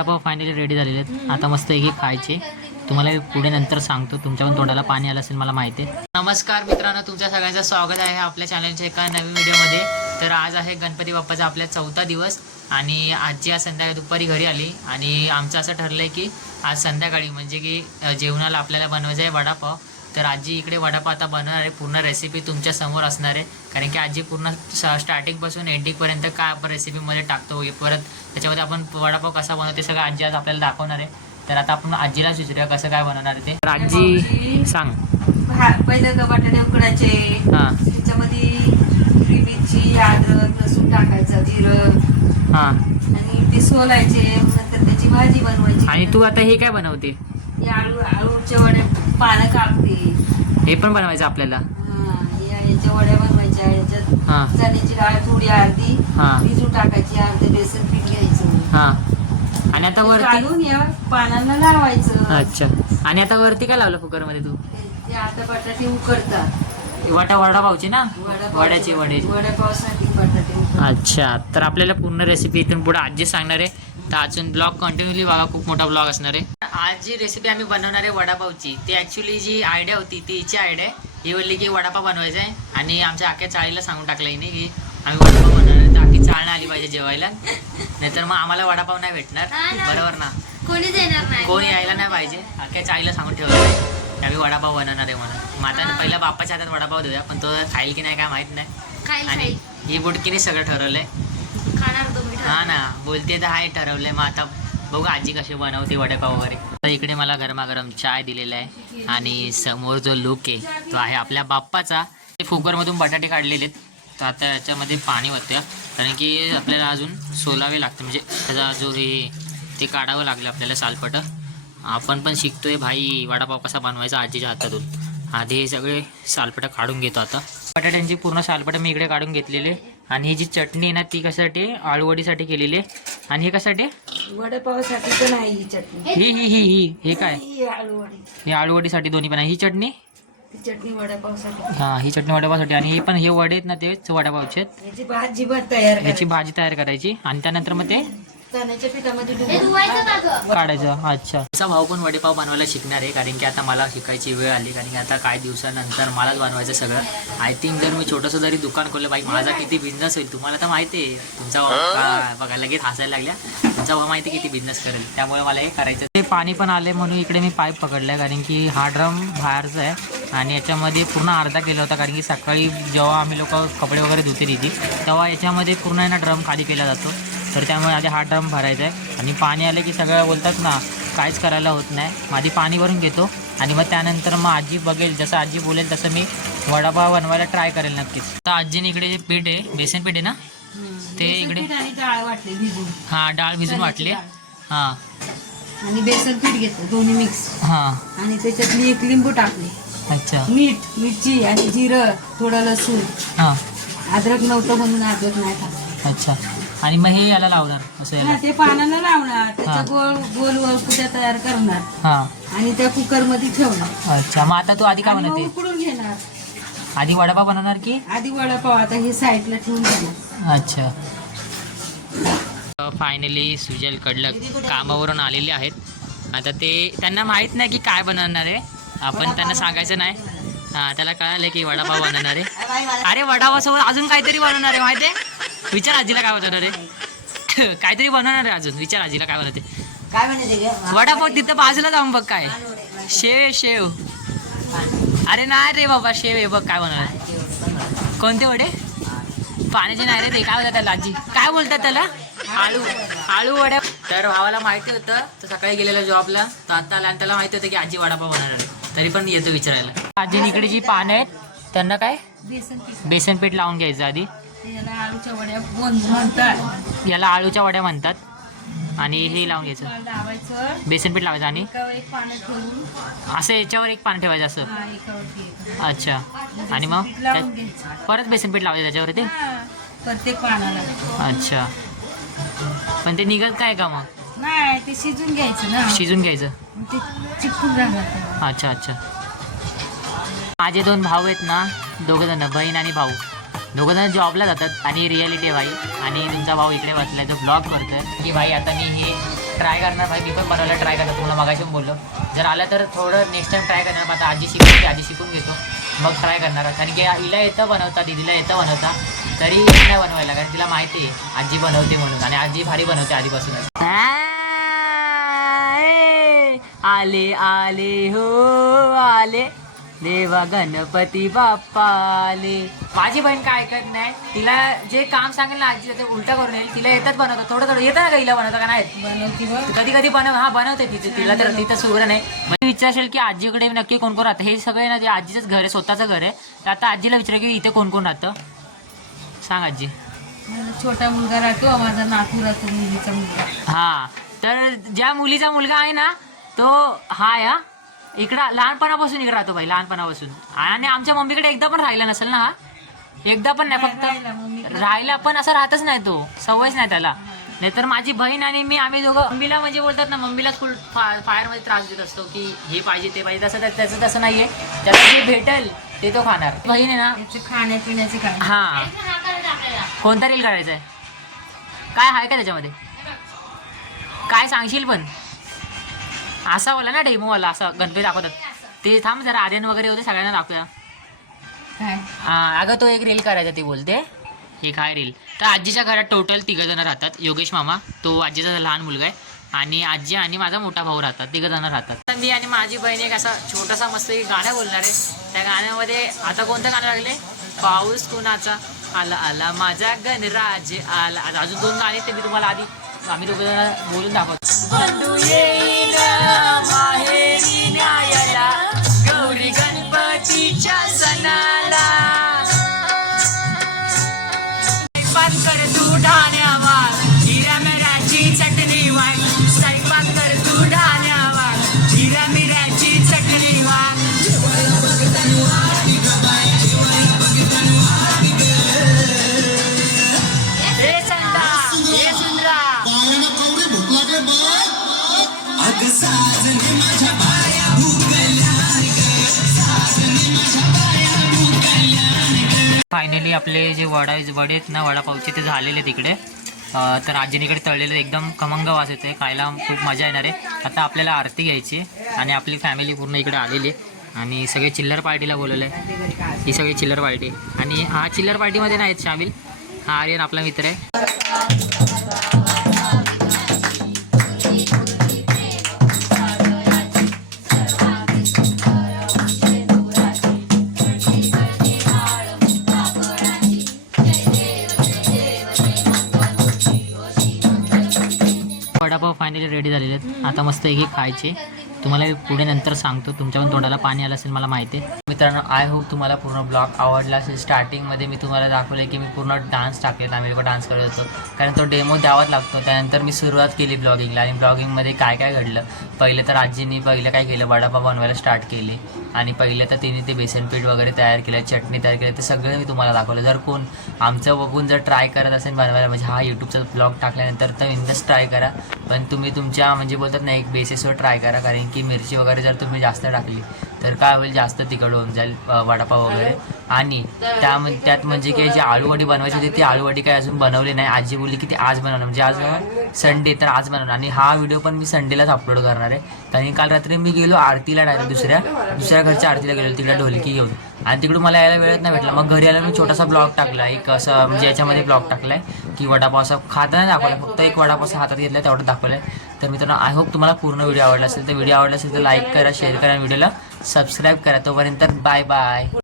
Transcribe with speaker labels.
Speaker 1: Vada pav finally ready झालेले आहेत. आता मस्त एक एक खायचे. तुम्हाला पुढे नंतर सांगतो. तुमच्या पण तोंडाला पाणी आलं असेल मला माहिती आहे. नमस्कार मित्रांनो तुमच्या सगळ्यांचं स्वागत आहे आपल्या चॅनलच्या एका नवीन व्हिडिओमध्ये तर आज आहे गणपती बाप्पाचा आपल्या चौथा दिवस आणि आजी आज संध्याकाळी दुपारी घरी आली आणि आमचं असं ठरलं आहे की आज संध्याकाळी म्हणजे की जेवणाला आपल्याला बनवायचं आहे वडापाव. तर आजी इकडे वडापाव आता बनवणार आहे. पूर्ण रेसिपी तुमच्यासमोर असणार आहे. कारण की आजी पूर्ण स्टार्टिंगपासून एंडिंगपर्यंत काय आपण रेसिपीमध्ये टाकतो? हे परत त्याच्यामध्ये आपण वडापाव कसा बनवतो ते सगळं आजी आज आपल्याला दाखवणार आहे. तर आता आपण आजीला विचारूया कसं काय बनवणार आहे ते. तर आजी सांग.
Speaker 2: पहिलं बटाटे उकडायचे.
Speaker 1: हां.
Speaker 2: त्याच्यामध्ये मिरची अद्रक लसूण टाकायचं जिरं.
Speaker 1: हां.
Speaker 2: आणि ते सोलायचे. नंतर त्याची भाजी बनवायची.
Speaker 1: आणि तू आता हे काय बनवते?
Speaker 2: हे आळू आळूच्या वड्या पानं कापते
Speaker 1: हे पण बनवायचं आपल्याला?
Speaker 2: हा, या- याच्या वड्या बनवायच्या याच्यात चण्याची डाळ थोडी अर्धी
Speaker 1: हा.
Speaker 2: भिजू टाकायची अर्धे बेसन पीठ घ्यायचं.
Speaker 1: हां. आणि आता
Speaker 2: ते
Speaker 1: वरती?
Speaker 2: या पानांना लावायचं.
Speaker 1: अच्छा. आणि आता वरती काय लावलं कुकरमध्ये तू?
Speaker 2: ते आता बटाटे उकडतात.
Speaker 1: वाटा वडापावची ना?
Speaker 2: वडापाव-
Speaker 1: वड्याची वड्याची
Speaker 2: वडापावसाठी बटाटे उकडतात.
Speaker 1: अच्छा. तर आपल्याला पूर्ण रेसिपी इथून पुढे आजी सांगणार आहे. तर अजून ब्लॉग कंटिन्युअली बघा खूप मोठा ब्लॉग असणार आहे. आज जी रेसिपी आम्ही बनवणार आहे वडापावची ती ॲक्च्युली जी आयडिया होती ती हिची आयडिया आहे. ही बोलली की वडापाव बनवायचा आहे आणि आमच्या अख्ख्या चाळीला सांगून टाकलं हिने की आम्ही वडापाव बनवणार आहे. तर अख्खी चाळ नाही आली पाहिजे जेवायला. नाहीतर मग आम्हाला वडापाव नाही भेटणार. बरोबर ना?
Speaker 3: कोणीच येणार नाही.
Speaker 1: कोणी यायला नाही पाहिजे. अख्ख्या चाळीला सांगून ठेवलं आहे की आम्ही वडापाव बनवणार आहे म्हणून. आता पहिला बाप्पाच्या हातात वडापाव देऊया पण तो खाईल की नाही काय माहीत नाही. आणि ही बुडकीने सगळं ठरवलंय.
Speaker 3: खाणार तुम्ही
Speaker 1: हा ना बोलते तर आहे ठरवलंय मग आता बघू आजी कशी बनवते वडापाव वगैरे तर इकडे मला गरमागरम चाय दिलेला आहे आणि समोर जो लुक आहे तो आहे आपल्या बाप्पाचा. ते कुकरमधून बटाटे काढलेले आहेत. तर आता याच्यामध्ये पाणी होतं कारण की आपल्याला अजून सोलावे लागते. म्हणजे त्याचा जो हे ते काढावं लागलं आपल्याला सालपट. आपण पण शिकतोय भाई वडापाव कसा बनवायचा आजीच्या हातातून. आधी हे सगळे सालपटं काढून घेतो आता. बटाट्यांची पूर्ण सालपटं मी इकडे काढून घेतलेले आणि ही जी चटणी आहे ना ती कशासाठी? आळूवडीसाठी केलेली आहे. आणि हे कशासाठी?
Speaker 2: वडापावसाठी पण आहे ही चटणी.
Speaker 1: ही ही ही ही हे काय?
Speaker 2: ही आळूवडी.
Speaker 1: ही आळूवडीसाठी दोन्ही पण आहे. ही चटणी?
Speaker 2: ती चटणी वडापावसाठी.
Speaker 1: हा ही चटणी वडापावसाठी. आणि हे पण हे वडे आहेत ना ते वडापावचे आहेत.
Speaker 2: याची भाजी तयार
Speaker 1: याची
Speaker 2: करायची.
Speaker 1: भाजी तयार करायची. आणि त्यानंतर मग ते
Speaker 2: चण्याच्या पिठामध्ये?
Speaker 1: काढायचं अच्छा. असा भाऊ पण वडेपाव बनवायला शिकणार आहे कारण की आता मला शिकायची वेळ आली कारण की आता काही दिवसानंतर मलाच बनवायचं सगळं. आय थिंक जर मी छोटंसं जरी दुकान खोललं बाई माझा किती बिझनेस होईल तुम्हाला तर माहिती आहे. तुमचा भाऊ का- बघा लगेच हसायला लागल्या. तुमचा भाऊ माहिती किती बिझनेस करेल. त्यामुळे मला हे करायचं ते पाणी पण आले म्हणून इकडे मी पाईप पकडलाय कारण की हा ड्रम बाहेरचा आहे. आणि याच्यामध्ये पूर्ण अर्धा केला होता कारण की सकाळी जेव्हा आम्ही लोक कपडे वगैरे धुते तिथे तेव्हा याच्यामध्ये पूर्ण ना ड्रम खाली केला जातो. तर त्यामुळे आधी हा ड्रम भरायचा आहे आणि पाणी आलं की सगळं बोलतात ना काहीच करायला होत नाही. मग आधी पाणी भरून घेतो. आणि मग त्यानंतर मग आजी बघेल जसं आजी बोलेल तसं मी वडापाव बनवायला ट्राय करेल नक्कीच. तर आजीने इकडे जे पीठ आहे बेसन पीठ आहे ना? ते इकडे
Speaker 2: पीठ आणि डाळ वाटली भिजून.
Speaker 1: हां डाळ भिजून वाटली. हां.
Speaker 2: आणि बेसन पीठ घेतलं दोन्ही मिक्स
Speaker 1: हां.
Speaker 2: आणि त्याच्यात मी एक लिंबू टाकले.
Speaker 1: अच्छा.
Speaker 2: मीठ मिरची आणि जिरं थोडं लसूण.
Speaker 1: हां.
Speaker 2: अद्रक नव्हतं म्हणून अद्रक नाही टाकलं
Speaker 1: अच्छा. आणि मग हे याला लावणार असं
Speaker 2: हा, ते पानानं लावणार त्याच्या
Speaker 1: हा.
Speaker 2: गोल गोल वळकुट्या तयार करणार.
Speaker 1: हां.
Speaker 2: आणि त्या कुकरमध्ये ठेवणार.
Speaker 1: अच्छा मग आता तू आधी काय
Speaker 2: आणि मग
Speaker 1: बनवते?
Speaker 2: उकडून घेणार.
Speaker 1: आधी वडापाव बनवणार की?
Speaker 2: आधी वडापाव आता हे साईडला ठेवून घेणार
Speaker 1: अच्छा. फायनली सुजल कडलक कामावरून आलेले आहेत. आता ते त्यांना माहीत नाही की काय बनवणार आहे. आपण त्यांना सांगायचं नाही. हां त्याला कळालं की वडापाव बनवणार आहे. अरे वडापावसोबत अजून काहीतरी बनवणार आहे माहिती आहे विचार आजीला काय बनवणार आहे? काहीतरी बनवणार आहे अजून. विचार आजीला काय बनवते
Speaker 2: काय
Speaker 1: वडापाव तिथं बाजूला जाऊन बघ काय. शेव शेव. अरे नाही रे बाबा शेव आहे बघ काय बनवणार. कोणते वडे? पाण्याचे नाही रे ते. काय बोलतात त्याला आजी? काय बोलतात त्याला? आळू. आळू वड्या तर भावाला माहिती होतं तर सकाळी गेलेला जॉबला. तर आता आला आणि त्याला माहिती होतं की आजी वडापाव बनवणार आहे. तरी पण येतो विचारायला. आजी इकडे जी पानं आहेत त्यांना काय?
Speaker 2: बेसन पीठ
Speaker 1: लावून घ्यायचं आधी.
Speaker 2: त्याला आळूच्या वड्या बोन म्हणतात?
Speaker 1: याला आळूच्या वड्या म्हणतात. आणि हे लावून घ्यायचं. बेसन पीठ लावायचं आणि? असं याच्यावर एक पान ठेवायचं असं? अच्छा. आणि मग? परत बेसन पीठ लावायचं त्याच्यावरती
Speaker 2: हा, प्रत्येक पानाला.
Speaker 1: अच्छा. पण ते निघत काय का मग?
Speaker 2: नाही ते शिजून घ्यायचं ना.
Speaker 1: शिजून घ्यायचं.
Speaker 2: मग ते चिकटून राहणार
Speaker 1: अच्छा अच्छा. माझे दोन भाऊ आहेत ना दोघं जण बहीण आणि भाऊ. दोघं जण जॉबला जातात आणि रियालिटी भाई आणि तुमचा भाऊ इकडे बसलाय जो ब्लॉग करतोय की भाई आता मी हे ट्राय करणार भाई मी पण बनवायला ट्राय करतो तुम्हाला मगाशी पण बोललो. जर आलं तर थोडं नेक्स्ट टाइम ट्राय करणार आता आजी शिकवते आधी शिकून घेतो मग ट्राय करणार. कारण की हिला येतं बनवता दीदीला येतं बनवता तरी काय नाही बनवायला कारण तिला माहिती आहे आजी बनवते म्हणून आणि आजी भारी बनवते आधीपासूनच. आले आले हो आले. देवा गणपती बाप्पा आले माझी बहीण काय ऐकत नाही. तिला जे काम सांगेल ना आजी ते उलटा करून येईल. तिला येतात बनवतं थोडं थोडं येतं ना का हिला बनवता का नाही? कधी कधी बनव हा बनवते तिथे तिला तर तिथं सुग्र नाही. म्हणजे विचारशील की आजीकडे नक्की कोण कोण राहतं? हे सगळे ना जे आजीचंच घर आहे स्वतःचं घर आहे. तर आता आजीला विचार की इथे कोण कोण राहतं? सांग आजी.
Speaker 2: छोटा मुलगा राहतो माझा नातू राहतो मुलीचा मुलगा.
Speaker 1: हा. तर ज्या मुलीचा मुलगा आहे ना तो हा. या इकडं लहानपणापासून इकडे राहतो भाई लहानपणापासून. आणि आमच्या मम्मीकडे एकदा पण राहिला नसेल ना हा? एकदा पण नाही फक्त
Speaker 2: राहिला
Speaker 1: पण असं राहतच नाही तो. सवयच नाही त्याला. नाहीतर माझी बहीण आणि मी आम्ही दोघं मम्मीला म्हणजे बोलतात ना मम्मीला फुल फायरमध्ये त्रास देत असतो की हे पाहिजे ते पाहिजे तसं त्या- त्याचं तसं नाहीये. त्याला जे भेटेल ते तो खाणार. बहीण आहे ना?
Speaker 2: याचे खाण्यापिण्याचे
Speaker 1: हा. कोणता रील काढायचा आहे काय आहे का त्याच्यामध्ये? काय सांगशील पण? असा वाला ना डेमोवाला असा गणपती दाखवतात. ते थांब जरा आर्यन वगैरे होते सगळ्यांना दाखवूया.
Speaker 2: काय?
Speaker 1: हा, अगं तो एक रील करायचा ती बोलते. एक आहे रील तर आजीच्या घरात टोटल तिघ जण राहतात योगेश मामा. तो आजीचा लहान मुलगा आहे. आणि आजी आणि माझा मोठा भाऊ राहतात तिघ जण राहतात. तर मी आणि माझी बहीण एक असा छोटासा मस्त एक गाणं बोलणार आहे. त्या गाण्यामध्ये आता कोणतं गाणं लागले पाऊस कुणाचा आला आला माझा गणराज आला. अजून दोन गाणे ते मी तुम्हाला आधी आम्ही दोघं जण बोलून दाखवतो.
Speaker 4: ಬಂದು ಏನ ಮಾಹೇ
Speaker 1: फायनली आपले जे वडा वडे आहेत ना वडापावचे ते झालेले तिकडे. तर आजीनीकडे तळलेले एकदम खमंग वास येते खायला खूप मजा येणार आहे. आता आपल्याला आरती घ्यायची आणि आपली फॅमिली पूर्ण इकडे आलेली आहे. आणि सगळे चिल्लर पार्टीला बोलवलं आहे ही सगळी चिल्लर पार्टी आणि हा चिल्लर पार्टीमध्ये नाहीत शामिल. हा आर्यन आपला मित्र आहे. वडापाव फायनली रेडी झालेले आहेत. आता मस्त एक एक खायचे. तुम्हाला मी पुढे नंतर सांगतो. तुमच्या पण तोंडाला पाणी आलं असेल मला माहिती आहे. मित्रांनो आय होप तुम्हाला पूर्ण ब्लॉग आवडला असेल. स्टार्टिंगमध्ये मी तुम्हाला दाखवलं की मी पूर्ण डान्स टाकलेत आम्ही लोक डान्स करत होतो. कारण तो डेमो द्यावाच लागतो. त्यानंतर मी सुरुवात केली ब्लॉगिंगला आणि ब्लॉगिंगमध्ये काय काय घडलं? पहिले तर आजींनी पहिलं काय केलं? वडापाव बनवायला स्टार्ट केली. आणि पहिले तर तिने ते बेसन पीठ वगैरे तयार केलं चटणी तयार केली ते सगळं मी तुम्हाला दाखवलं. जर कोण आमचं बघून जर ट्राय करत असेल बनवायला म्हणजे हा यूट्यूबचा ब्लॉग टाकल्यानंतर तर इंदच ट्राय करा. पण तुम्ही तुमच्या म्हणजे बोलतात ना एक बेसिसवर ट्राय करा. कारण की मिरची वगैरे जर तुम्ही जास्त टाकली तर काय होईल जास्त तिखट होऊन जाईल वडापाव वगैरे. आणि त्या त्यात म्हणजे की जी आळूवडी बनवायची होती ती आळूवडी काय अजून बनवली नाही. आजी बोलली की ती आज बनवणार. म्हणजे आज संडे तर आज बनवणार. आणि हा व्हिडिओ पण मी संडेलाच अपलोड करणार आहे. कारण काल रात्री मी गेलो आरतीला डायरेक्ट दुसऱ्या दुसऱ्या घरच्या आरतीला गेलो. तिकडे ढोलकी घेऊन. आणि तिकडून मला यायला वेळच नाही भेटला. मग घरी आला मी छोटासा ब्लॉग टाकला. एक असं म्हणजे याच्यामध्ये ब्लॉग टाकलाय की वडापाव असा खाता नाही दाखवला. फक्त एक वडापाव असा हातात घेतला तेवढं दाखवलंय. तर मित्रांनो आय होप तुम्हाला पूर्ण व्हिडिओ आवडला असेल तर व्हिडिओ आवडला असेल तर लाईक करा शेअर करा आणि व्हिडिओला. सबस्क्राईब करा तोपर्यंत बाय बाय.